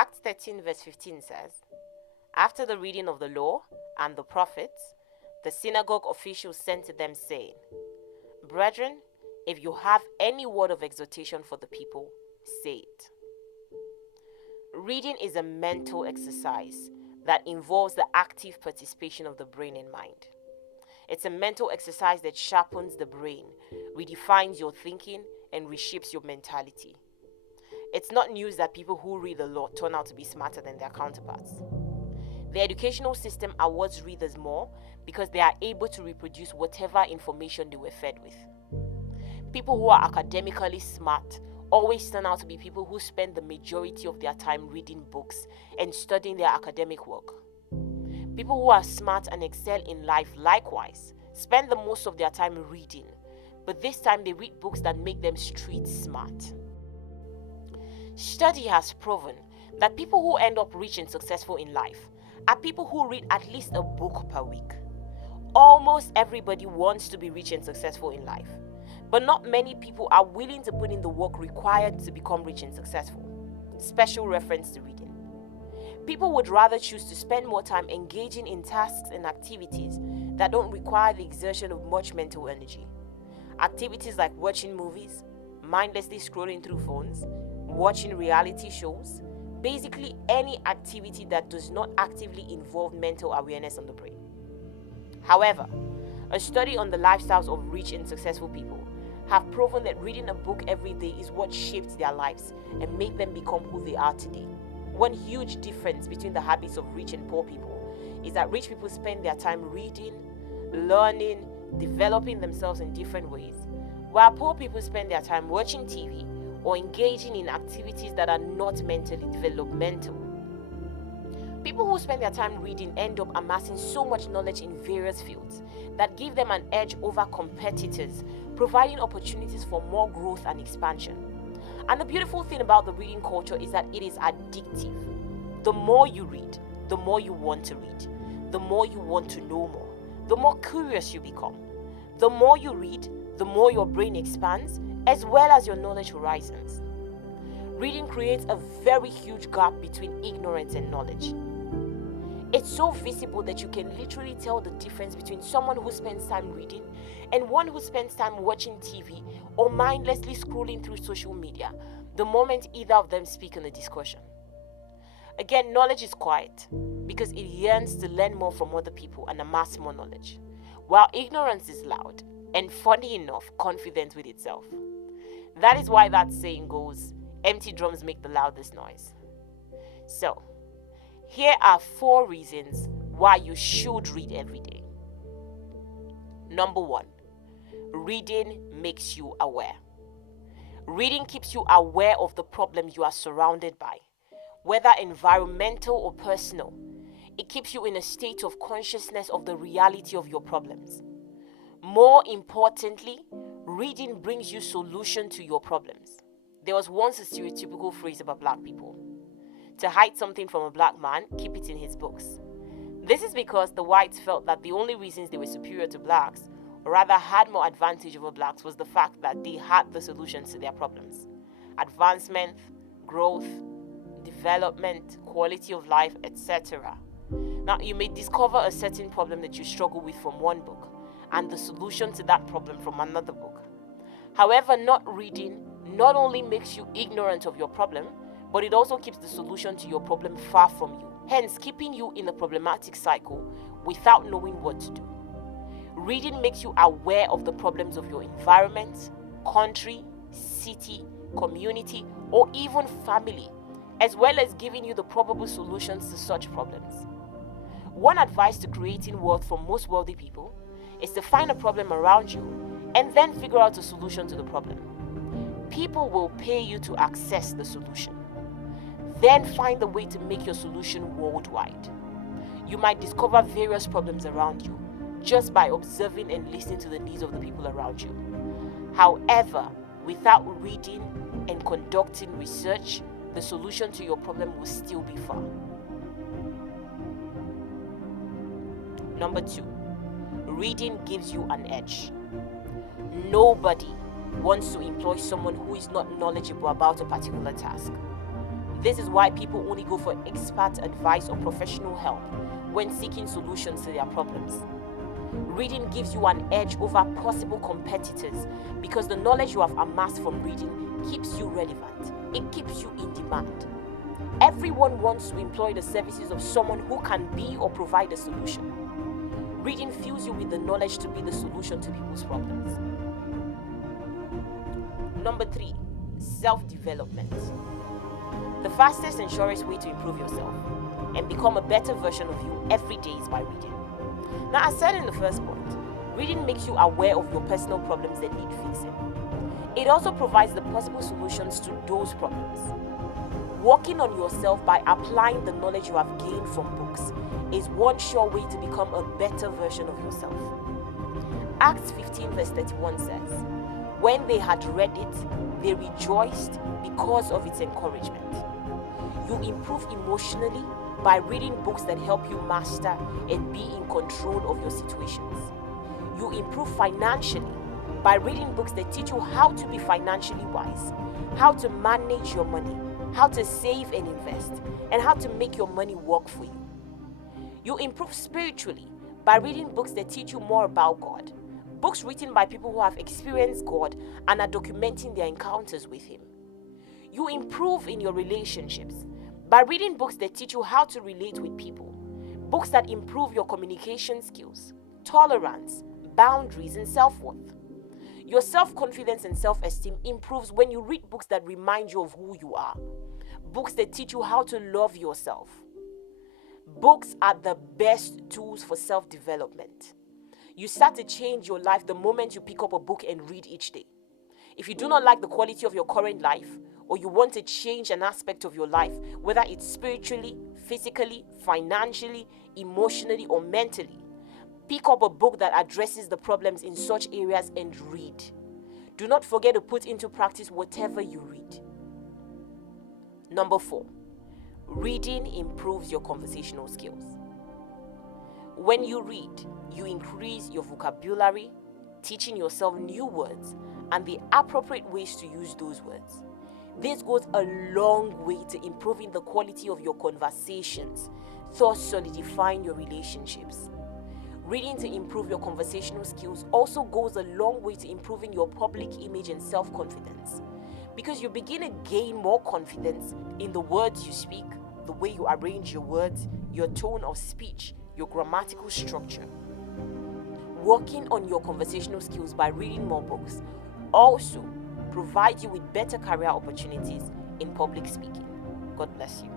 Acts 13 verse 15 says, "After the reading of the law and the prophets, the synagogue officials sent to them saying, 'Brethren, if you have any word of exhortation for the people, say it.'" Reading is a mental exercise that involves the active participation of the brain and mind. It's a mental exercise that sharpens the brain, redefines your thinking, and reshapes your mentality. It's not news that people who read a lot turn out to be smarter than their counterparts. The educational system awards readers more because they are able to reproduce whatever information they were fed with. People who are academically smart always turn out to be people who spend the majority of their time reading books and studying their academic work. People who are smart and excel in life likewise spend the most of their time reading, but this time they read books that make them street smart. Study has proven that people who end up rich and successful in life are people who read at least a book per week. Almost everybody wants to be rich and successful in life, but not many people are willing to put in the work required to become rich and successful. Special reference to reading. People would rather choose to spend more time engaging in tasks and activities that don't require the exertion of much mental energy. Activities like watching movies, mindlessly scrolling through phones, watching reality shows, basically any activity that does not actively involve mental awareness on the brain. However, a study on the lifestyles of rich and successful people have proven that reading a book every day is what shaped their lives and made them become who they are today. One huge difference between the habits of rich and poor people is that rich people spend their time reading, learning, developing themselves in different ways, while poor people spend their time watching TV or engaging in activities that are not mentally developmental. People who spend their time reading end up amassing so much knowledge in various fields that give them an edge over competitors, providing opportunities for more growth and expansion. And the beautiful thing about the reading culture is that it is addictive. The more you read, the more you want to read, the more you want to know more, the more curious you become. The more you read, the more your brain expands, as well as your knowledge horizons. Reading creates a very huge gap between ignorance and knowledge. It's so visible that you can literally tell the difference between someone who spends time reading and one who spends time watching TV or mindlessly scrolling through social media the moment either of them speak in a discussion. Again, knowledge is quiet because it yearns to learn more from other people and amass more knowledge, while ignorance is loud and, funny enough, confident with itself. That is why that saying goes, "Empty drums make the loudest noise." So, here are 4 reasons why you should read every day. Number 1, reading makes you aware. Reading keeps you aware of the problems you are surrounded by, whether environmental or personal. It keeps you in a state of consciousness of the reality of your problems. More importantly, reading brings you solution to your problems. There was once a stereotypical phrase about black people: to hide something from a black man, keep it in his books. This is because the whites felt that the only reasons they were superior to blacks, or rather had more advantage over blacks, was the fact that they had the solutions to their problems. Advancement, growth, development, quality of life, etc. Now, you may discover a certain problem that you struggle with from one book, and the solution to that problem from another book. However, not reading not only makes you ignorant of your problem, but it also keeps the solution to your problem far from you, hence keeping you in a problematic cycle without knowing what to do. Reading makes you aware of the problems of your environment, country, city, community, or even family, as well as giving you the probable solutions to such problems. One advice to creating wealth for most wealthy people is to find a problem around you and then figure out a solution to the problem. People will pay you to access the solution. Then find a way to make your solution worldwide. You might discover various problems around you just by observing and listening to the needs of the people around you. However, without reading and conducting research, the solution to your problem will still be far. Number 2, reading gives you an edge. Nobody wants to employ someone who is not knowledgeable about a particular task. This is why people only go for expert advice or professional help when seeking solutions to their problems. Reading gives you an edge over possible competitors because the knowledge you have amassed from reading keeps you relevant. It keeps you in demand. Everyone wants to employ the services of someone who can be or provide a solution. Reading fills you with the knowledge to be the solution to people's problems. Number 3, self-development. The fastest and surest way to improve yourself and become a better version of you every day is by reading. Now, as said in the first point, reading makes you aware of your personal problems that need fixing. It also provides the possible solutions to those problems. Working on yourself by applying the knowledge you have gained from books is one sure way to become a better version of yourself. Acts 15 verse 31 says, "When they had read it, they rejoiced because of its encouragement." You improve emotionally by reading books that help you master and be in control of your situations. You improve financially by reading books that teach you how to be financially wise, how to manage your money, how to save and invest, and how to make your money work for you. You improve spiritually by reading books that teach you more about God, books written by people who have experienced God and are documenting their encounters with Him. You improve in your relationships by reading books that teach you how to relate with people, books that improve your communication skills, tolerance, boundaries, and self-worth. Your self-confidence and self-esteem improves when you read books that remind you of who you are, books that teach you how to love yourself. Books are the best tools for self-development. You start to change your life the moment you pick up a book and read each day. If you do not like the quality of your current life, or you want to change an aspect of your life, whether it's spiritually, physically, financially, emotionally, or mentally, pick up a book that addresses the problems in such areas and read. Do not forget to put into practice whatever you read. Number 4, reading improves your conversational skills. When you read, you increase your vocabulary, teaching yourself new words and the appropriate ways to use those words. This goes a long way to improving the quality of your conversations, thus solidifying your relationships. Reading to improve your conversational skills also goes a long way to improving your public image and self-confidence, because you begin to gain more confidence in the words you speak, the way you arrange your words, your tone of speech, your grammatical structure. Working on your conversational skills by reading more books also provide you with better career opportunities in public speaking. God bless you.